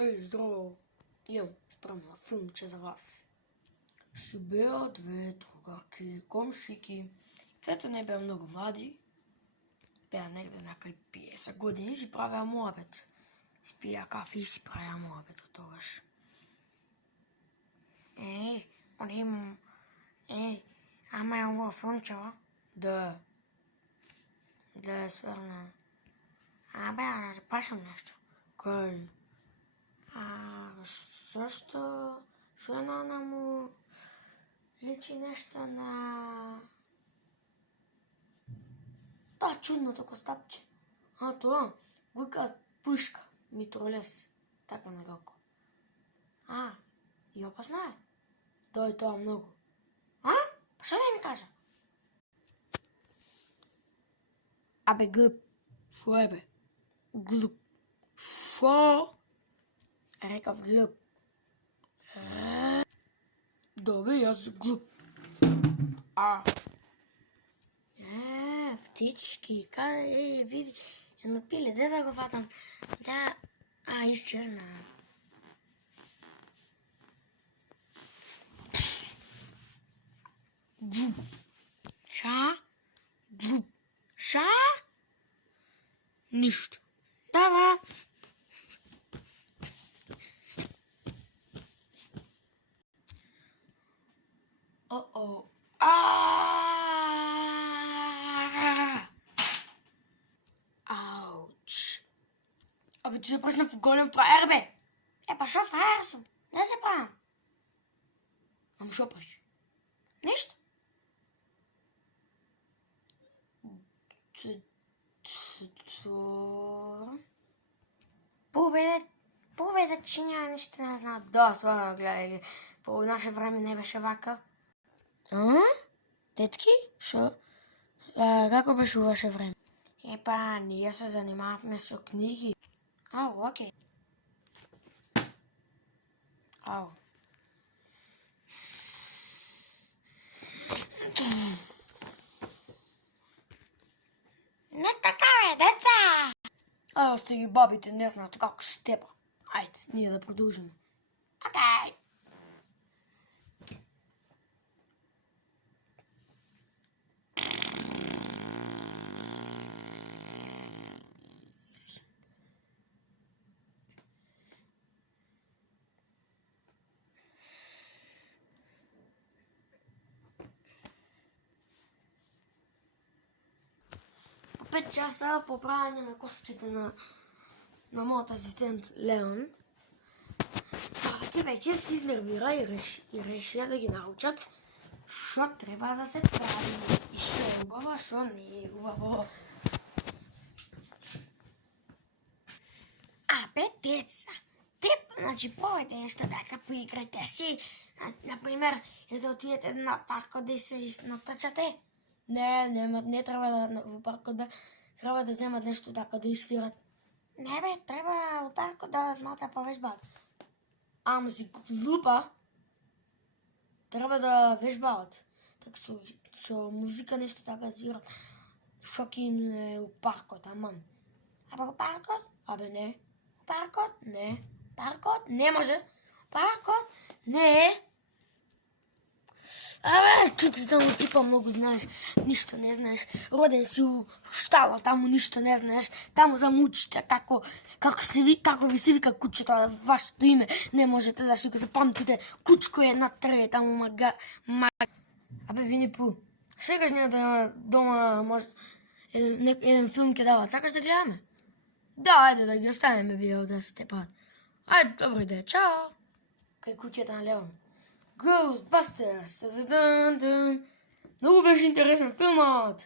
Ей, здраво! Имам спремно филмче за вас. Си беа две другарки, комшики. Двете не беа многу млади. Беа негде на кај 50 години, си правеа муабет. Си пија кафе и си правеа муабет од тогаш. Ама е ово филмчево? Да. Да е сверно. Абе, да прашам нешто. Кај? Зашто жена му личи нешто на... Тоа чудното костапче. Тоа, го викаат пушка, митролес, така некако. И опасно е? Да, и тоа многу. Па што не ми кажа? Абе, глуп. Шо е, бе? Глуп. Шо? Рекав глуп. Да, бе, јас глуп. Птички, види, едно пиле, де да го фатам? Да, изчезна. Глуп. Ша? Глуп. Ша? Ништо. Да, Ауч. Абе, ти започна в голем фраер, бе. Па шо фраер сум? Не се правам. Ама шо паш? Ништо. Победа, че няма нищо не знам. Да, сварно, гледай. По наше време не беше вака. Детки? Шо? Како беше у ваше време? Ние се занимававме со книги. Окей. Не така е, деца! Още ги бабите не знаат како се тепа. Ајде, ние да продолжиме. Окей. По 5 часа поправяње на косичките на мојот асистент Леон. Ти веќе се изнервира и решија да ги научат што треба да се прави и што е убаво, што не е убаво. Абе, деца, пробајте нешто дека поиграјте си. Например, да отидете на паркот да се натачате. Не треба да во паркот бе, треба да земат нешто така да изсвират. Не бе, треба во паркот да малце повежбаат. Ама си глупа. Треба да вежбаат. Така со музика нешто така свират. Шокин е у паркот, аман. Абе во паркот? Абе не. У паркот? Не. Паркот? Не може. Паркот? Не. Абе, чути таму типа многу знаеш, ништо не знаеш. Роден си у штала, таму ништо не знаеш. Таму замучите како ви се вика кучето, вашето име. Не можете да си го запамтите. Кучко е на треве, таму Абе, Вини Пу, шегаш ние да дома може еден филм ке дават. Сакаш да гледаме? Да, ајде да ги оставиме био да се тепаат. Ајде, добро иде, чао. Кај куќата на Леон. Ghostbusters! Многу беше интересен филмот!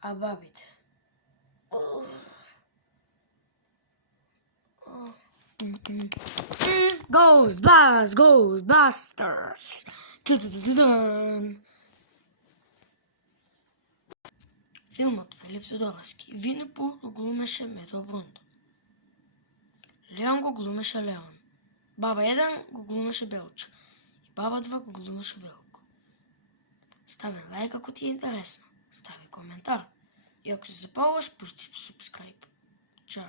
А бабите? Ghostbusters! Филмот Филип Тодоровски. Вини Пу го глумеше Метел Брунт. Леон го глумеше Леон. Баба 1 го глумеше Белчо. Баба 2 го глумеше Велко. Стави лайк ако ти е интересно. Стави коментар. И ако се запалваш, пушти subscribe. Чао.